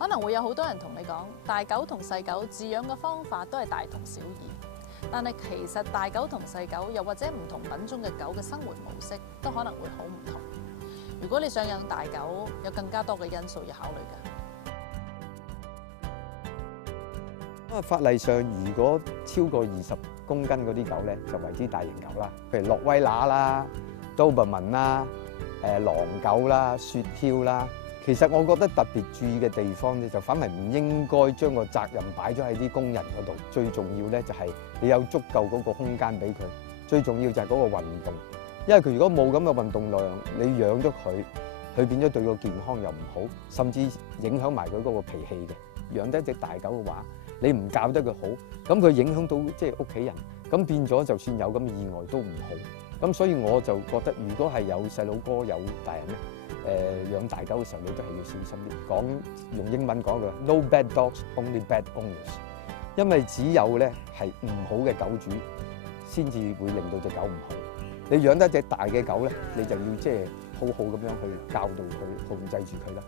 可能會有好多人同你講，大狗同細狗飼養嘅方法都係大同小異，但係其實大狗同細狗又或者唔同品種嘅狗嘅生活模式都可能會好唔同。如果你想養大狗，有更加多嘅因素要考慮㗎。法例上，如果超過20公斤嗰啲狗咧，就為之大型狗啦。譬如洛威拿啦、都伯文啦、狼狗啦、雪橇啦。其實我覺得特別注意嘅地方咧，就反為唔應該將個責任擺咗喺啲工人嗰度。最重要咧就係你有足夠嗰個空間俾佢。最重要就係嗰個運動，因為佢如果冇咁嘅運動量，你養咗佢，佢變咗對個健康又唔好，甚至影響埋佢嗰個脾氣嘅。養得一隻大狗嘅話，你唔教得佢好，咁佢影響到屋企人，咁變咗就算有咁嘅意外都唔好。咁所以我就覺得，如果係有細佬哥有大人咧，養大狗嘅時候，你都係要小心啲。用英文講嘅 No bad dogs, only bad owners。因為只有咧係唔好嘅狗主，先至會令到隻狗唔好。你養得一隻大嘅狗咧，你就要好好咁樣去教導佢，控制住佢啦。